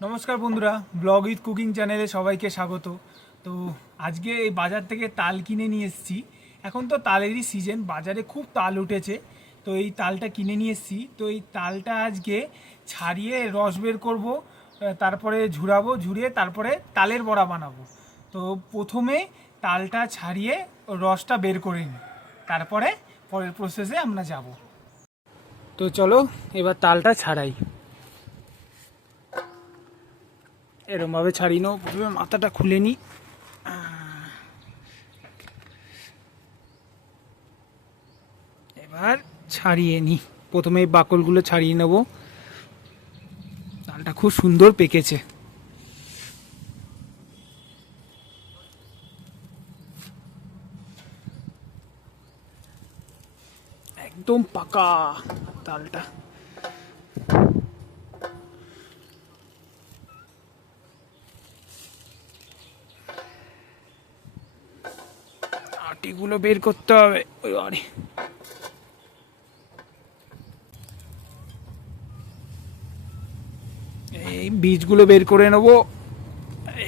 নমস্কার বন্ধুরা, blog with cooking চ্যানেলে সবাইকে স্বাগত। তো আজকে এই বাজার থেকে তাল কিনে নিয়ে এসেছি। এখন তো তালেরই সিজন, বাজারে খুব তাল উঠেছে। তো এই তালটা কিনে নিয়ে এসেছি। তো এই তালটা আজকে ছাড়িয়ে রস বের করব, তারপরে ঝুরাবো, ঝুরিয়ে তারপরে তালের বড়া বানাবো। তো প্রথমে তালটা ছাড়িয়ে রসটা বের করে নিই, তারপরে পরের প্রসেসে আমরা যাব। তো চলো এবার তালটা ছাড়াই। এরমভাবে ছাড়িয়ে নেবো, প্রথমে মাথাটা খুলে নিই। এবার ছাড়িয়ে নিই, প্রথমে এই বাকলগুলো ছাড়িয়ে নেব। ডালটা খুব সুন্দর পেকেছে, একদম পাকা তালটা। আটিগুলো বের করতে হবে। ওই আরে, এই বীজগুলো বের করে নেব।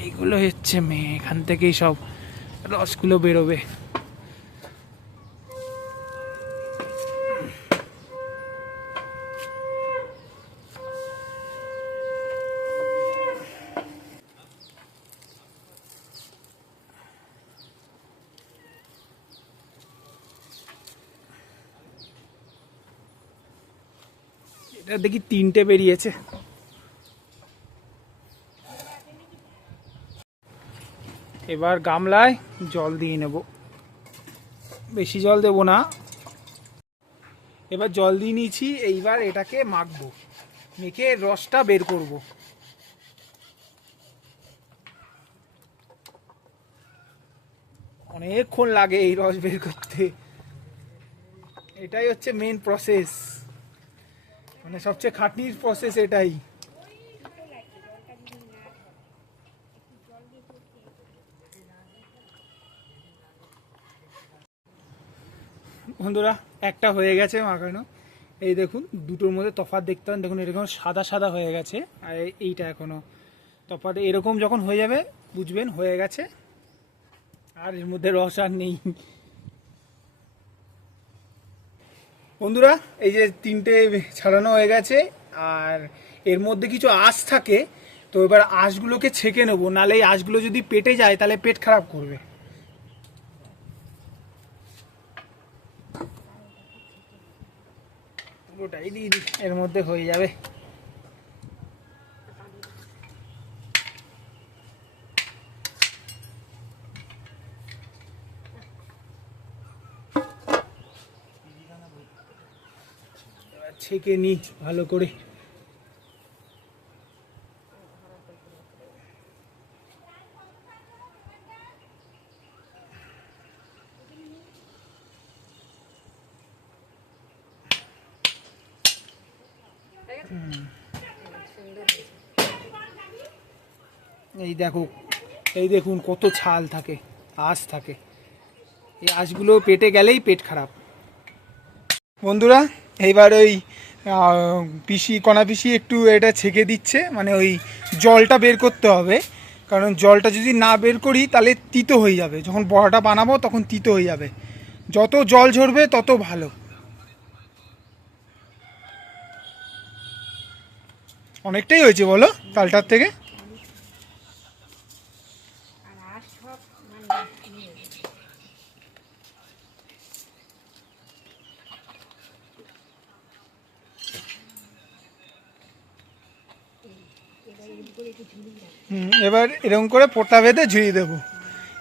এইগুলো হচ্ছে মেয়ে, এখান থেকেই সব রসগুলো বেরোবে। এটা দেখি তিনটে বেরিয়েছে। এবার গামলায় জল দিয়ে নেব, বেশি জল দেব না। এবার জল দিয়ে নিয়েছি, এইবার এটাকে মাখবো, মেখে রসটা বের করব। অনেকক্ষণ লাগে এই রস বের করতে, এটাই হচ্ছে মেন প্রসেস, মানে সবচেয়ে খাটনির প্রসেস এটাই। বন্ধুরা, একটা হয়ে গেছে মাখানো। এই দেখুন, দুটোর মধ্যে তফাৎ দেখতে পান, দেখুন এরকম সাদা সাদা হয়ে গেছে, আর এইটা এখনো তফাৎ। এরকম যখন হয়ে যাবে বুঝবেন হয়ে গেছে, আর এর মধ্যে রস আর নেই। বন্ধুরা, এই যে তিনটে ছাড়ানো হয়ে গেছে, আর এর মধ্যে কিছু আঁশ থাকে। তো এবার আঁশগুলোকে ছেঁকে নেবো, নাহলে এই আঁশগুলো যদি পেটে যায় তাহলে পেট খারাপ করবে। পুরোটাই দিয়ে দিই, এর মধ্যে হয়ে যাবে। ছেঁকে নিই ভালো করে। এই দেখো, এই দেখুন কত ছাল থাকে, আঁশ থাকে। এই আঁশগুলো পেটে গেলেই পেট খারাপ। বন্ধুরা, এইবার ওই কণা পিসি একটু এটা ছেঁকে দিচ্ছে, মানে ওই জলটা বের করতে হবে। কারণ জলটা যদি না বের করি তাহলে তিতো হয়ে যাবে, যখন বড়াটা বানাবো তখন তিতো হয়ে যাবে। যত জল ঝরবে তত ভালো। অনেকটাই হয়েছে বলো তালটার থেকে। এবার এরকম করে পোটা বেঁধে ঝুড়িয়ে দেবো।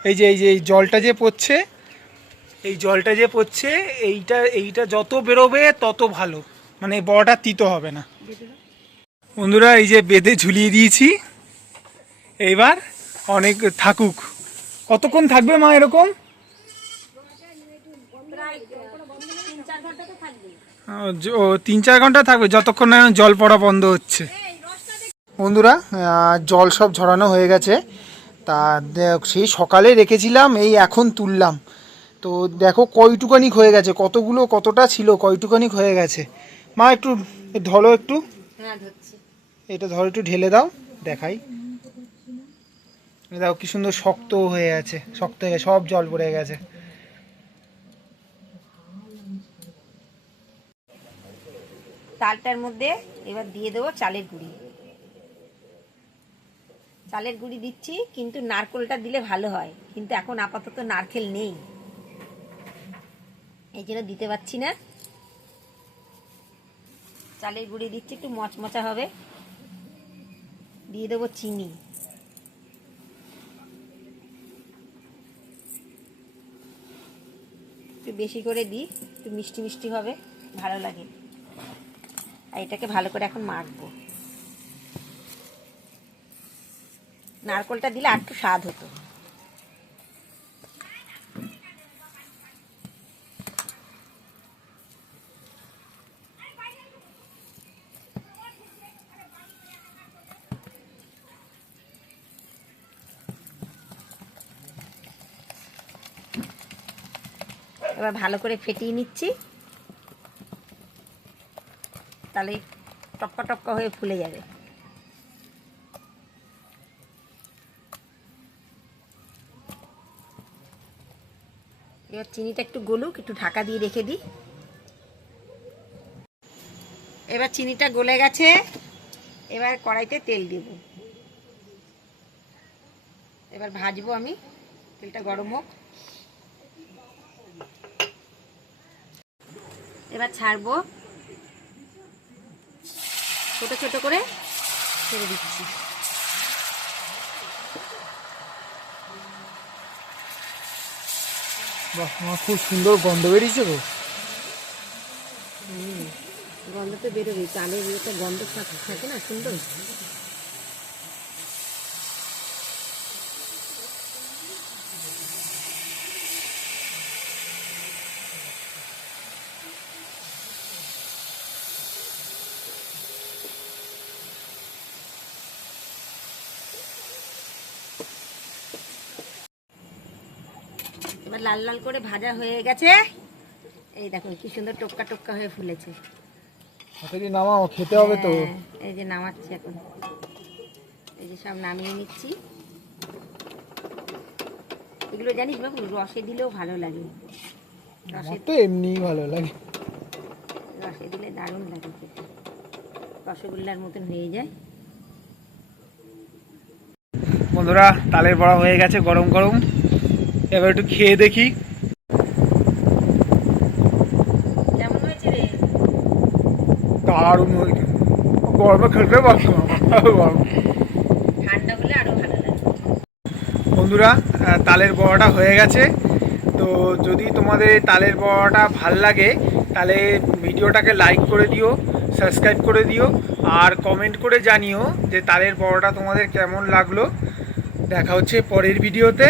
এই যে এই জলটা যে পড়ছে, এই জলটা যে পড়ছে, এইটা এইটা যত বেরোবে তত ভালো, মানে বড়াটা তিতো হবে না। বন্ধুরা, এই যে বেঁধে ঝুলিয়ে দিয়েছি, এইবার অনেক থাকুক। কতক্ষণ থাকবে মা এরকম? ও 3-4 ঘন্টা থাকবে, যতক্ষণ না জল পড়া বন্ধ হচ্ছে। বন্ধুরা, জল সব ঝরানো হয়ে গেছে। তা সেই সকালে রেখেছিলাম, এই এখন তুললাম। তো দেখো কয়টুকানিক হয়ে গেছে, কতগুলো কতটা ছিল, কয়টুকানিক হয়ে গেছে। মা একটু ধরো, একটু এটা ধরো, একটু ঢেলে দাও, দেখাই। দেখো কি সুন্দর শক্ত হয়ে আছে, শক্ত হয়ে সব জল পড়ে গেছে। তালটার মধ্যে এবার দিয়ে দেবো চালের গুঁড়ি। চালের গুঁড়ি দিচ্ছি, কিন্তু নারকেলটা দিলে ভালো হয়, কিন্তু এখন আপাতত নারকেল নেই, এই জন্য দিতে পারছি না। চালের গুঁড়ি দিচ্ছি, একটু মচমচা হবে। দিয়ে দেবো চিনি। একটু বেশি করে দিই, একটু মিষ্টি মিষ্টি হবে, ভালো লাগে। আর এটাকে ভালো করে এখন মাখবো। নারকেলটা দিলে আর একটু স্বাদ হতো। এবার ভালো করে ফেটিয়ে নিচ্ছি, তাহলে টপকা টপকা হয়ে ফুলে যাবে। এবার চিনিটা একটু গলুক, একটু ঢাকা দিয়ে রেখে দিই। এবার চিনিটা গলে গেছে, এবার কড়াইতে তেল দেব। এবার ভাজবো আমি, তেলটা গরম হোক। এবার ছাড়বো, ছোট ছোট করে ছেড়ে দিচ্ছি। বাহ, আমার খুব সুন্দর গন্ধ বেরিয়েছে গো। গন্ধ তো বেরোবে, চালের একটা গন্ধ থাকে না সুন্দর। এবার লাল লাল করে ভাজা হয়ে গেছে, এই দেখো কি সুন্দর টপকা টপকা হয়ে ফুলেছে। হাতে নামাও, খেতে হবে তো। এই যে নামাচ্ছি এখন, এই যে সব নামিয়ে নিচ্ছি। এগুলো জানিস বাবু, রসে দিলেও ভালো লাগে। রসে তো এমনিই ভালো লাগে, রসে দিলে দারুণ লাগে খেতে, রসগোল্লার মতন হয়ে যায়। বন্ধুরা, তালের বড়া হয়ে গেছে গরম গরম। এবার একটু খেয়ে দেখি কেমন হয়েছে রে। দারুণ হয়েছে, গরমে খেতে পারছো না, ঠান্ডা হলে আরো ভালো লাগে। বন্ধুরা, তালের বড়াটা হয়ে গেছে। তো যদি তোমাদের এই তালের বড়াটা ভাল লাগে, তাহলে ভিডিওটাকে লাইক করে দিও, সাবস্ক্রাইব করে দিও, আর কমেন্ট করে জানিও যে তালের বড়াটা তোমাদের কেমন লাগলো। দেখা হচ্ছে পরের ভিডিওতে।